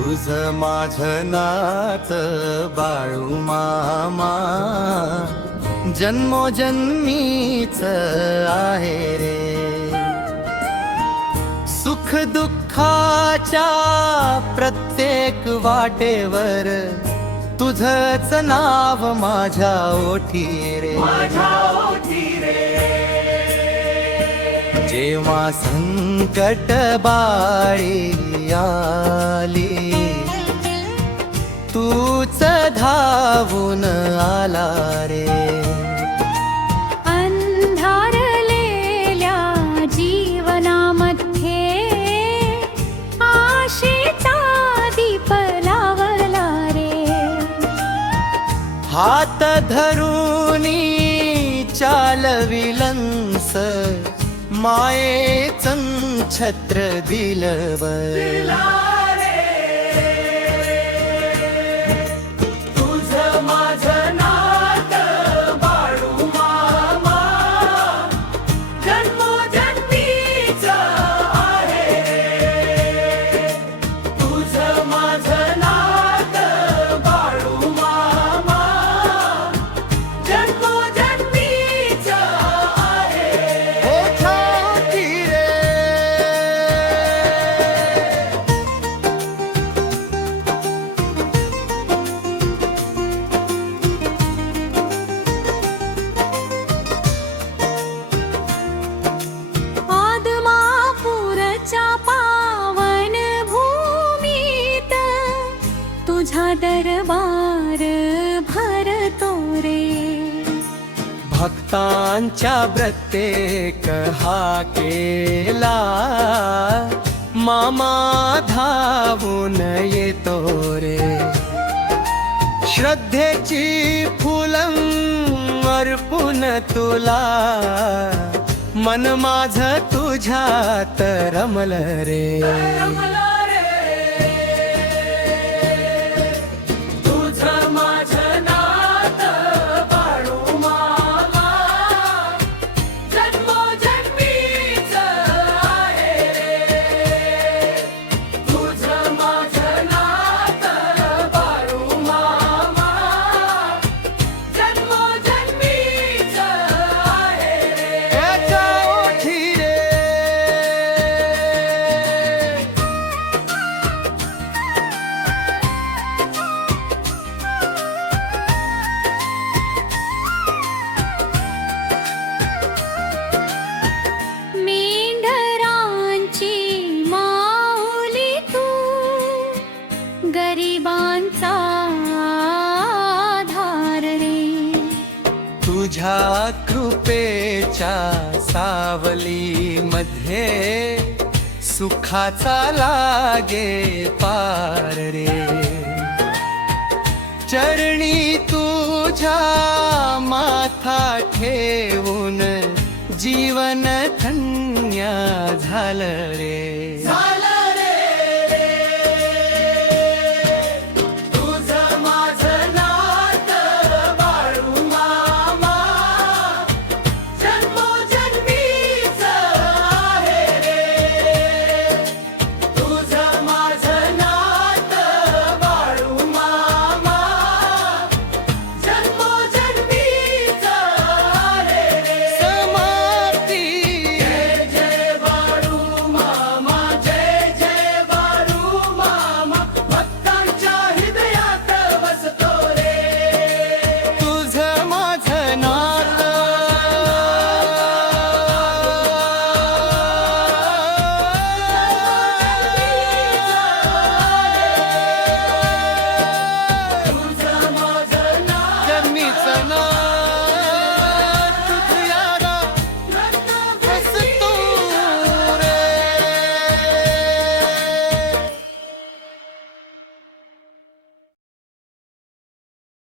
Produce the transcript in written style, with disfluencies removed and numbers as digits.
तुझ माझं नात बाळू मामा जन्मोजन्मीच आहे रे। सुख दुःखाच्या प्रत्येक वाटेवर तुझंच नाव माझ्या ओठी रे, जेव्हा संकट बाळी आली तूच धावून आला रे। अंधारलेल्या जीवनामध्ये आशेचा दीप लावला रे। हात धरूनी चालविलंस मायेचं छत्र दिलं तुझं माझं नात बाळू मामा जन्मोजन्मीच आहे रे। तुझं माझं नात बाळू मामा जन्मोजन्मीच आहे रे। आदमापूरच्या पावन भूमीत तुझा दरबार भरतो रे। भक्तांच्या प्रत्येक हाकेला मामा धावून येतो रे। श्रद्धेची फुलं अर्पून तुला मन माझं तुझ्यात रमलं रे। तुझं माझं नात बाळू मामा जन्मोजन्मीच आहे रे। तुझं माझं नात बाळू मामा जन्मोजन्मीच आहे रे। याच्या ओठी रे मेंढरांची माऊली तू गरिबांचा आधार रे। तुझ्या कृपेच्या सावलीमध्ये सुखाचा लागे पार रे। चरणी तुझ्या माथा ठेवून जीवन धन्य झालं रे।